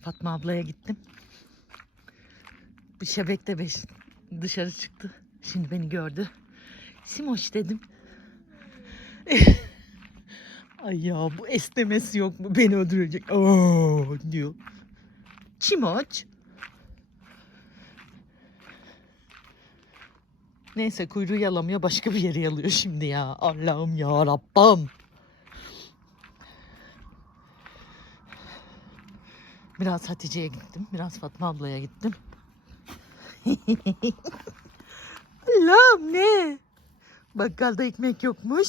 Fatma ablaya gittim. Bu şebek de beş dışarı çıktı. Şimdi beni gördü. Simoş dedim. Ay ya bu esnemesi yok mu? Beni öldürecek. Oo diyor. Çimoç. Neyse kuyruğu yalamıyor başka bir yere yalıyor şimdi ya. Allah'ım ya Rabbim. Biraz Hatice'ye gittim. Biraz Fatma ablaya gittim. Allah'ım ne? Bakkalda ekmek yokmuş.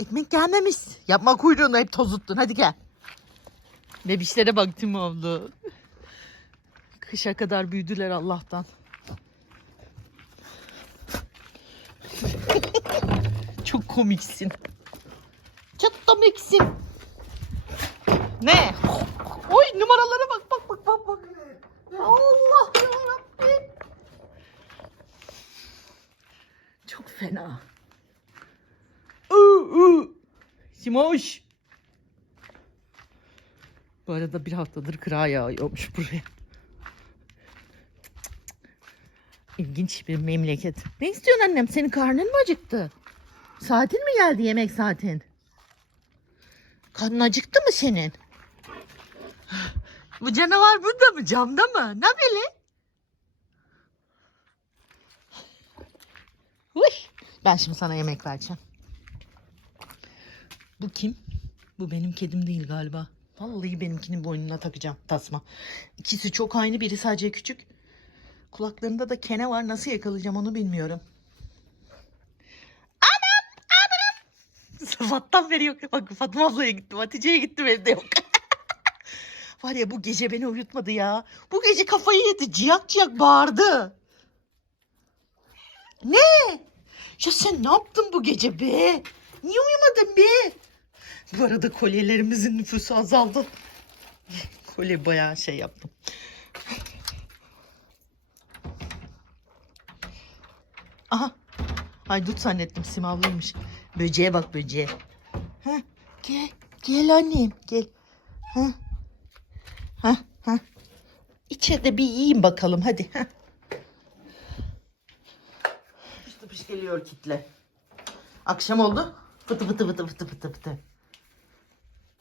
Ekmek gelmemiş. Yapma kuyruğunu hep tozuttun. Hadi gel. Bebişlere baktım oldu. Kışa kadar büyüdüler Allah'tan. Çok komiksin. Çok komiksin. Ne? Oy numaralara bak bak bak bak bak. Allah yarabbim. Çok fena. Simoş. Bu arada bir haftadır kıra yağıyormuş buraya. İlginç bir memleket. Ne istiyorsun annem? Senin karnın mı acıktı? Saatin mi geldi yemek saatin? Karnın acıktı mı senin? Bu canavar burada mı? Camda mı? Ne böyle? Uy. Ben şimdi sana yemek vereceğim. Bu kim? Bu benim kedim değil galiba. Vallahi benimkinin boynuna takacağım tasma. İkisi çok aynı biri sadece küçük. Kulaklarında da kene var. Nasıl yakalayacağım onu bilmiyorum. Anam! Anam! Sabahtan beri yok. Bak Fatma ablaya gittim. Hatice'ye gittim evde yok. Var ya bu gece beni uyutmadı ya. Bu gece kafayı yedi. Ciyak ciyak bağırdı. Ne? Ya sen ne yaptın bu gece be? Niye uyumadın be? Bu arada kolyelerimizin nüfusu azaldı. Kolye bayağı şey yaptım. Aha. Haydut zannettim simavlıymış. Böceğe bak böceğe. Ha, gel. Gel annem gel. Ha. İçeride bir yiyeyim bakalım hadi. Ha. İşte piş geliyor kitle. Akşam oldu. Fıtı fıtı fıtı fıtı fıtı fıtı.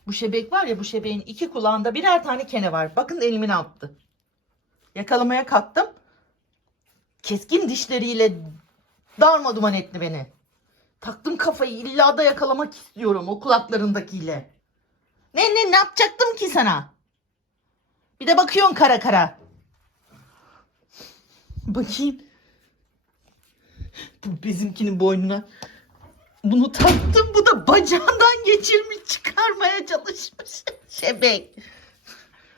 Bu şebek var ya bu şebeğin iki kulağında birer tane kene var. Bakın elimin attı. Yakalamaya kalktım. Keskin dişleriyle darma duman etti beni. Taktım kafayı illa da yakalamak istiyorum o kulaklarındakiyle. Ne ne ne yapacaktım ki sana? Bir de bakıyorsun kara kara. Bakayım. Bu bizimkinin boynuna bunu taktım bu da bacağından geçirmiş çıkarmaya çalışmış. Şebek.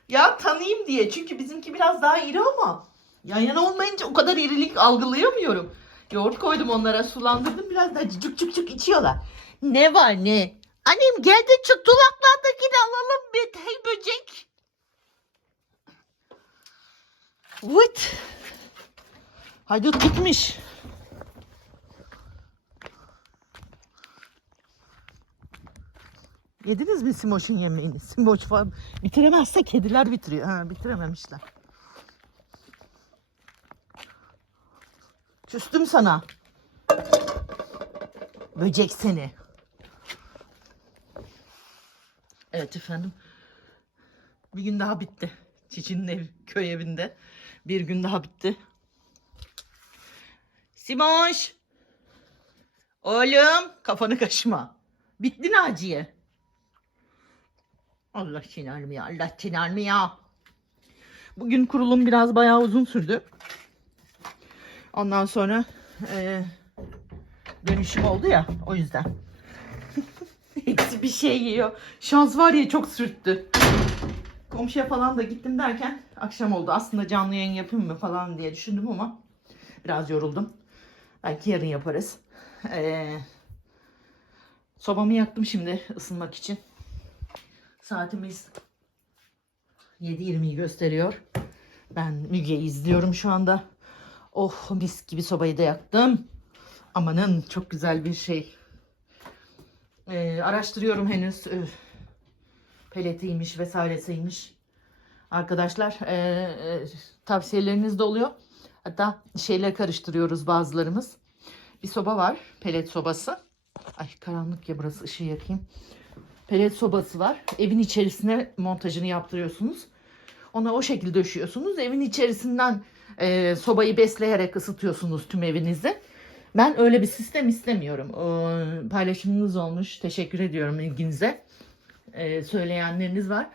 Ya tanıyayım diye çünkü bizimki biraz daha iri ama yan yana olmayınca o kadar irilik algılayamıyorum. Yoğurt koydum onlara sulandırdım biraz da cıcık cık cık içiyorlar. Ne var ne? Annem gel de şu tulaklardakini alalım bir hey böcek. What? Haydut gitmiş. Yediniz mi Simoş'un yemeğini? Simoş falan bitiremezse kediler bitiriyor. Ha, bitirememişler. Küstüm sana. Böcek seni. Evet efendim. Bir gün daha bitti. Çiçinin ev, köy evinde. Bir gün daha bitti. Simoş. Oğlum kafanı kaşıma. Bitti Naciye. Allah seni almıyor. Allah seni almıyor. Bugün kurulum biraz bayağı uzun sürdü. Ondan sonra eee, dönüşüm oldu ya o yüzden. Eksi bir şey yiyor. Şans var ya çok sürttü. Komşuya falan da gittim derken akşam oldu. Aslında canlı yayın yapayım mı falan diye düşündüm ama biraz yoruldum. Belki yarın yaparız. Eee, sobamı yaktım şimdi ısınmak için. Saatimiz 7.20'yi gösteriyor. Ben Müge'yi izliyorum şu anda. Oh mis gibi sobayı da yaktım. Amanın çok güzel bir şey. Ee, araştırıyorum henüz. Üf. Peletiymiş vesairesiymiş. arkadaşlar e, e, tavsiyeleriniz de oluyor. Hatta şeyler karıştırıyoruz bazılarımız. Bir soba var. Pelet sobası. Ay karanlık ya burası ışığı yakayım. Pelet sobası var. Evin içerisine montajını yaptırıyorsunuz. Ona o şekilde döşüyorsunuz. Evin içerisinden e, sobayı besleyerek ısıtıyorsunuz tüm evinizi. Ben öyle bir sistem istemiyorum. Ee, paylaşımınız olmuş. Teşekkür ediyorum ilginize. Ee, söyleyenleriniz var.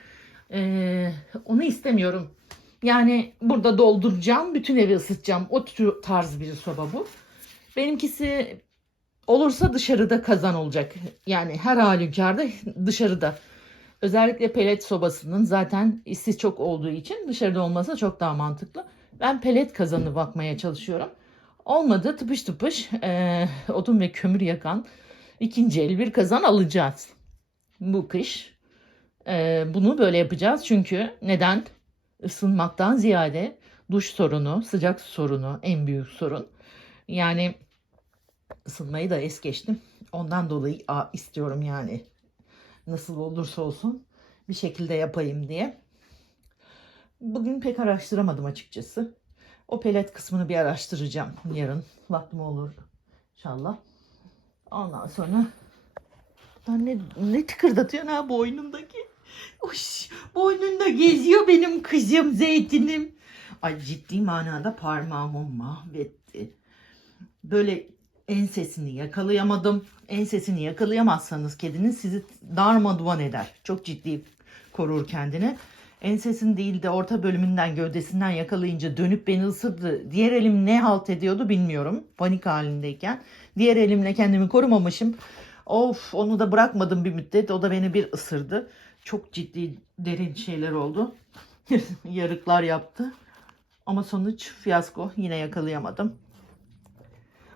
Ee, onu istemiyorum. Yani burada dolduracağım, bütün evi ısıtacağım. O tarz bir soba bu. Benimkisi olursa dışarıda kazan olacak. Yani her halükarda dışarıda. Özellikle pelet sobasının zaten işsiz çok olduğu için dışarıda olması çok daha mantıklı. Ben pelet kazanı bakmaya çalışıyorum. Olmadı tıpış tıpış eee, odun ve kömür yakan ikinci el bir kazan alacağız. Bu kış. Eee, bunu böyle yapacağız çünkü neden? Isınmaktan ziyade duş sorunu, sıcak su sorunu en büyük sorun. Yani ısınmayı da es geçtim. Ondan dolayı istiyorum yani. Nasıl olursa olsun bir şekilde yapayım diye. Bugün pek araştıramadım açıkçası. O pelet kısmını bir araştıracağım yarın. Vaktim olur inşallah. Ondan sonra Lan ne, ne tıkırdatıyorsun ha boynundaki? Uş, boynunda geziyor benim kızım zeytinim. Ay ciddi manada parmağımı mahvetti. Böyle ensesini yakalayamadım. Ensesini yakalayamazsanız kedinin sizi darmaduman eder. Çok ciddi korur kendini. Ensesini değil de orta bölümünden gövdesinden yakalayınca dönüp beni ısırdı. Diğer elim ne halt ediyordu bilmiyorum. Panik halindeyken. Diğer elimle kendimi korumamışım. Of onu da bırakmadım bir müddet. O da beni bir ısırdı. Çok ciddi derin şeyler oldu. Yarıklar yaptı. Ama sonuç fiyasko. Yine yakalayamadım.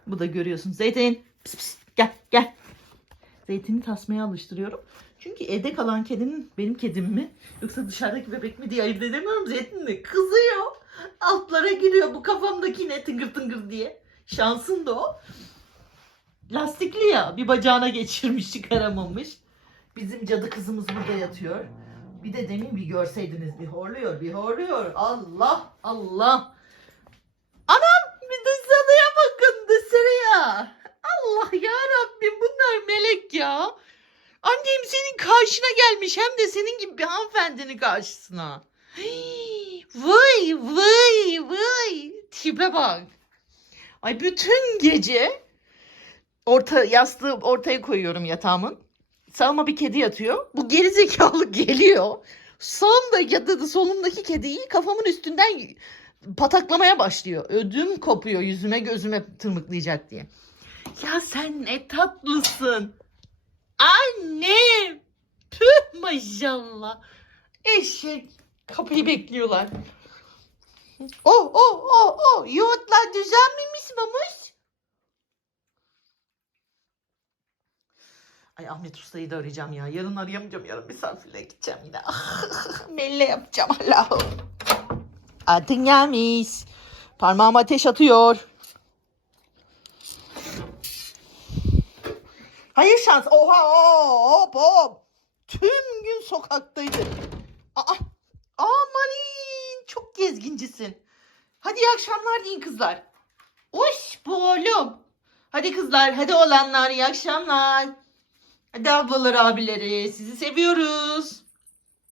Bu da görüyorsun. Zeytin. Pis pis. Gel gel. Zeytini tasmaya alıştırıyorum. Çünkü evde kalan kedinin benim kedim mi yoksa dışarıdaki bebek mi diye ayırt edemiyorum. Zeytin de kızıyor. Altlara giriyor bu kafamdaki ne tıngır tıngır diye. Şansın da o. Lastikli ya bir bacağına geçirmiş çıkaramamış. Bizim cadı kızımız burada yatıyor. Bir de demin bir görseydiniz bir horluyor bir horluyor. Allah Allah. Anam bir dışarıya bakın dışarıya. Allah ya Rabbim bunlar melek ya. Annem senin karşına gelmiş hem de senin gibi bir hanımefendinin karşısına. Vay vay vay tipe bak. Ay bütün gece orta yastığı ortaya koyuyorum yatağımın. Sağıma bir kedi yatıyor. Bu gerizekalı geliyor. Sağımda ya da solumdaki kediyi kafamın üstünden pataklamaya başlıyor. Ödüm kopuyor yüzüme gözüme tırmıklayacak diye. Ya sen ne tatlısın. Annem. Püh maşallah. Eşek. Kapıyı bekliyorlar. Oh oh oh oh. Yoğurtlar düzenmemiş mamuş. Ay Ahmet Usta'yı da arayacağım ya. Yarın arayamayacağım. Yarın misafirliğe gideceğim yine. Melle yapacağım Allah'ım. Adın gelmiş. Parmağıma ateş atıyor. Hayır şans. Oha hop hop. Tüm gün sokaktaydı. Aa, amanın çok gezgincisin. Hadi iyi akşamlar deyin kızlar. Uş bu oğlum. Hadi kızlar hadi olanlar iyi akşamlar. Hadi ablalar abileri sizi seviyoruz.